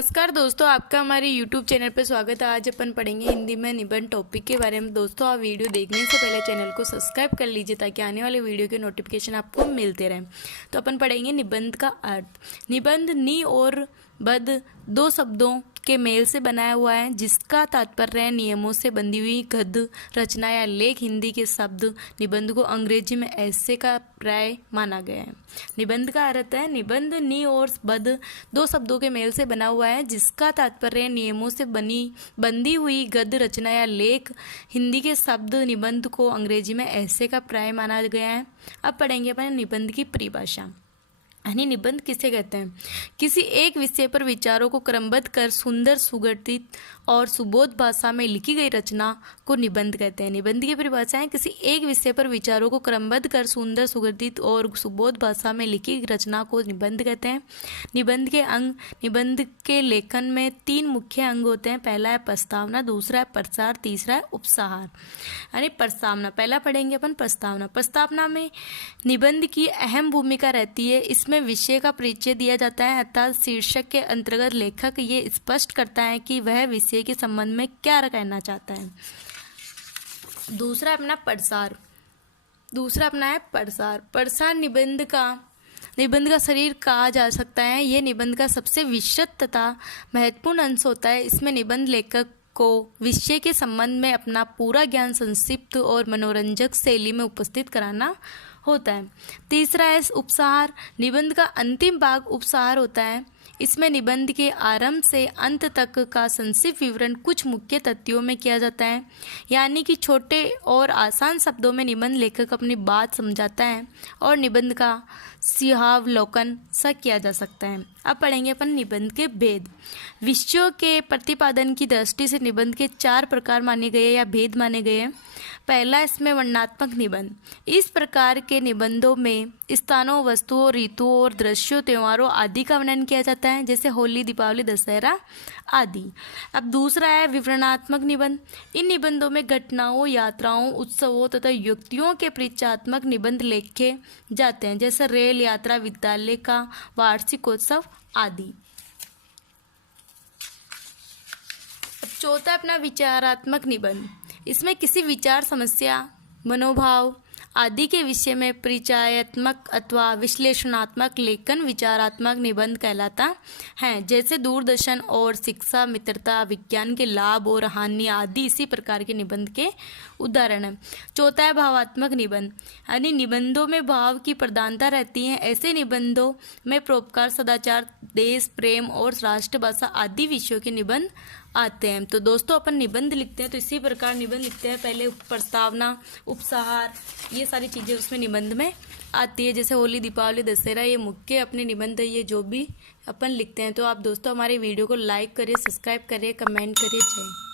नमस्कार दोस्तों, आपका हमारे YouTube चैनल पर स्वागत है। आज अपन पढ़ेंगे हिंदी में निबंध टॉपिक के बारे में। दोस्तों, आप वीडियो देखने से पहले चैनल को सब्सक्राइब कर लीजिए ताकि आने वाले वीडियो के नोटिफिकेशन आपको मिलते रहें। तो अपन पढ़ेंगे निबंध का अर्थ। निबंध नि और बद्ध दो शब्दों के मेल से बनाया हुआ है, जिसका तात्पर्य है नियमों से बंधी हुई गद्य रचना या लेख। हिंदी के शब्द निबंध को अंग्रेजी में ऐसे का प्राय माना गया है। निबंध का अर्थ है निबंध नि और बद्ध दो शब्दों के मेल से बना हुआ है, जिसका तात्पर्य नियमों से बंधी हुई गद्य रचना या लेख। हिंदी के शब्द निबंध को अंग्रेजी में ऐसे का प्राय माना गया है। अब पढ़ेंगे अपन निबंध की परिभाषा। यानी निबंध किसे कहते हैं? किसी एक विषय पर विचारों को क्रमबद्ध कर सुंदर, सुगठित और सुबोध भाषा में लिखी गई रचना को निबंध कहते हैं। निबंध की परिभाषा है किसी एक विषय पर विचारों को क्रमबद्ध कर सुंदर, सुगठित और सुबोध भाषा में लिखी गई रचना को निबंध कहते हैं। निबंध के अंग। निबंध के लेखन में तीन मुख्य अंग होते हैं। पहला है प्रस्तावना, दूसरा है प्रसार, तीसरा है उपसंहार। यानी प्रस्तावना पहला पढ़ेंगे अपन। प्रस्तावना प्रस्तावना में निबंध की अहम भूमिका रहती है। इसमें विषय का परिचय दिया जाता है, अर्थात शीर्षक के अंतर्गत लेखक ये स्पष्ट करता है कि वह विषय के संबंध में क्या कहना चाहता है। दूसरा अपना प्रसार। दूसरा अपना है प्रसार। प्रसार निबंध का शरीर कहा जा सकता है। यह निबंध का सबसे विस्तृत तथा महत्वपूर्ण अंश होता है। इसमें निबंध लेखक को विषय के संबंध में अपना पूरा ज्ञान संक्षिप्त और मनोरंजक शैली में उपस्थित कराना होता है। तीसरा है उपसंहार। निबंध का अंतिम भाग उपसंहार होता है। इसमें निबंध के आरंभ से अंत तक का संक्षिप्त विवरण कुछ मुख्य तथ्यों में किया जाता है। यानी कि छोटे और आसान शब्दों में निबंध लेखक अपनी बात समझाता है और निबंध का सिंहावलोकन सा किया जा सकता है। अब पढ़ेंगे अपन निबंध के भेद। विषयों के प्रतिपादन की दृष्टि से निबंध के 4 प्रकार माने गए या भेद माने गए हैं। पहला इसमें वर्णनात्मक निबंध। इस प्रकार के निबंधों में स्थानों, वस्तुओं, ऋतुओं और दृश्यों, त्योहारों आदि का वर्णन किया जाता है, जैसे होली, दीपावली, दशहरा आदि। अब दूसरा है विवरणात्मक निबंध। इन निबंधों में घटनाओं, यात्राओं, उत्सवों तथा युक्तियों के परिचयात्मक निबंध लिखे जाते हैं, जैसे रेल यात्रा, विद्यालय का वार्षिकोत्सव आदि। अब चौथा अपना विचारात्मक निबंध। इसमें किसी विचार, समस्या, मनोभाव आदि के विषय में परिचयात्मक अथवा विश्लेषणात्मक लेखन विचारात्मक निबंध कहलाता है, जैसे दूरदर्शन और शिक्षा, मित्रता, विज्ञान के लाभ और हानि आदि इसी प्रकार के निबंध के उदाहरण हैं। चौथा है भावात्मक निबंध। यानी निबंधों में भाव की प्रधानता रहती है। ऐसे निबंधों में परोपकार, सदाचार, देश प्रेम और राष्ट्रभाषा आदि विषयों के निबंध आते हैं। तो दोस्तों, अपन निबंध लिखते हैं तो इसी प्रकार निबंध लिखते हैं। पहले प्रस्तावना, उपसंहार, ये सारी चीज़ें उसमें निबंध में आती है, जैसे होली, दीपावली, दशहरा, ये मुख्य अपने निबंध है, ये जो भी अपन लिखते हैं। तो आप दोस्तों हमारे वीडियो को लाइक करिए, सब्सक्राइब करिए, कमेंट करिए। जय